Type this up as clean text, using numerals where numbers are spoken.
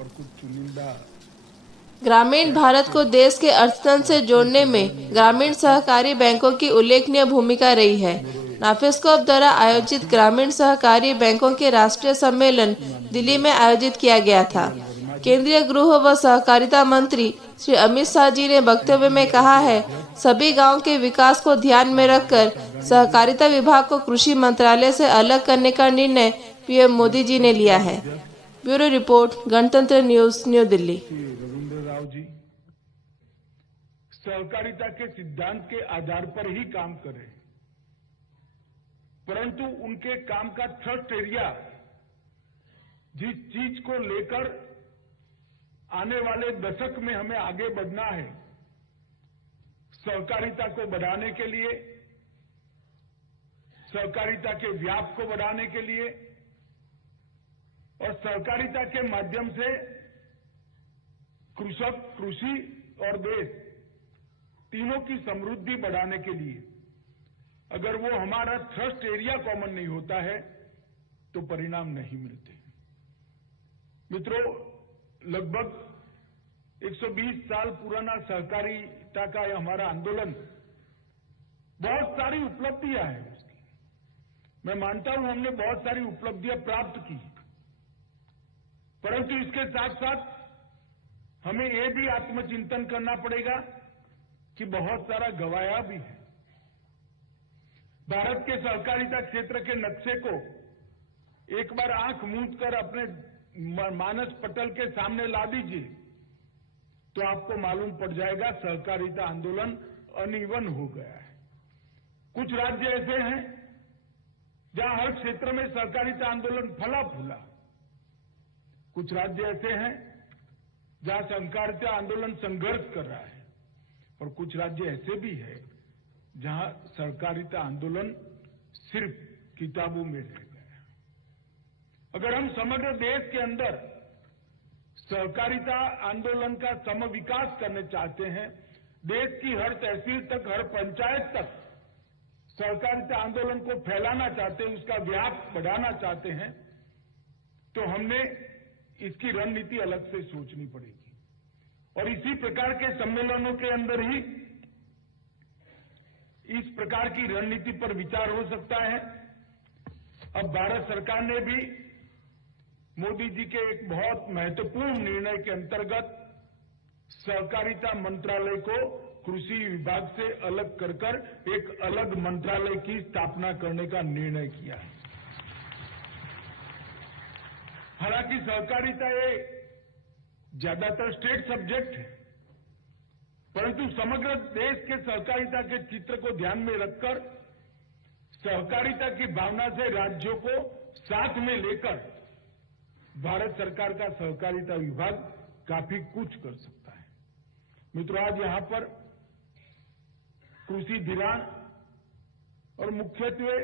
और कुछ चुनिंदा ग्रामीण भारत को देश के अर्थतंत्र से जोड़ने में ग्रामीण सहकारी बैंकों की उल्लेखनीय भूमिका रही है। नाफेस्कोप द्वारा आयोजित ग्रामीण सहकारी बैंकों के राष्ट्रीय सम्मेलन दिल्ली में आयोजित किया गया था। केंद्रीय गृह व सहकारिता मंत्री श्री अमित शाह जी ने वक्तव्य में कहा है, सभी गांव के विकास को ध्यान में रखकर सहकारिता विभाग को कृषि मंत्रालय से अलग करने का निर्णय पीएम मोदी जी ने लिया है। ब्यूरो रिपोर्ट, गणतंत्र न्यूज, न्यू दिल्ली। रविंद्र राव जी सहकारिता के सिद्धांत के आधार पर ही काम कर रहे हैं, परंतु उनके काम का थ्रस्ट एरिया जिस चीज को लेकर आने वाले दशक में हमें आगे बढ़ना है, सहकारिता को बढ़ाने के लिए, सहकारिता के व्याप को बढ़ाने के लिए और सहकारिता के माध्यम से कृषक, कृषि और देश तीनों की समृद्धि बढ़ाने के लिए अगर वो हमारा थ्रस्ट एरिया कॉमन नहीं होता है तो परिणाम नहीं मिलते। मित्रों, लगभग 120 साल पुराना सहकारिता का हमारा आंदोलन बहुत सारी उपलब्धियां हैं उसकी। मैं मानता हूं हमने बहुत सारी उपलब्धियां प्राप्त की, परंतु इसके साथ साथ हमें ये भी आत्मचिंतन करना पड़ेगा कि बहुत सारा गंवाया भी है। भारत के सहकारिता क्षेत्र के नक्शे को एक बार आंख मूंद कर अपने मानस पटल के सामने ला दीजिए तो आपको मालूम पड़ जाएगा सहकारिता आंदोलन अनइवन हो गया है। कुछ राज्य ऐसे हैं जहां हर क्षेत्र में सहकारिता आंदोलन फला फूला, कुछ राज्य ऐसे हैं जहां सहकारिता आंदोलन संघर्ष कर रहा है और कुछ राज्य ऐसे भी हैं जहां सहकारिता आंदोलन सिर्फ किताबों में रह गया। अगर हम समग्र देश के अंदर सहकारिता आंदोलन का समविकास करने चाहते हैं, देश की हर तहसील तक, हर पंचायत तक सहकारिता आंदोलन को फैलाना चाहते हैं, उसका व्याप बढ़ाना चाहते हैं, तो हमने इसकी रणनीति अलग से सोचनी पड़ेगी और इसी प्रकार के सम्मेलनों के अंदर ही इस प्रकार की रणनीति पर विचार हो सकता है। अब भारत सरकार ने भी मोदी जी के एक बहुत महत्वपूर्ण निर्णय के अंतर्गत सहकारिता मंत्रालय को कृषि विभाग से अलग कर एक अलग मंत्रालय की स्थापना करने का निर्णय किया है। हालांकि सहकारिता ये ज्यादातर स्टेट सब्जेक्ट है, परंतु समग्र देश के सहकारिता के चित्र को ध्यान में रखकर सहकारिता की भावना से राज्यों को साथ में लेकर भारत सरकार का सहकारिता विभाग काफी कुछ कर सकता है। मित्रों, आज यहां पर कृषि धिराण और मुख्यत्वे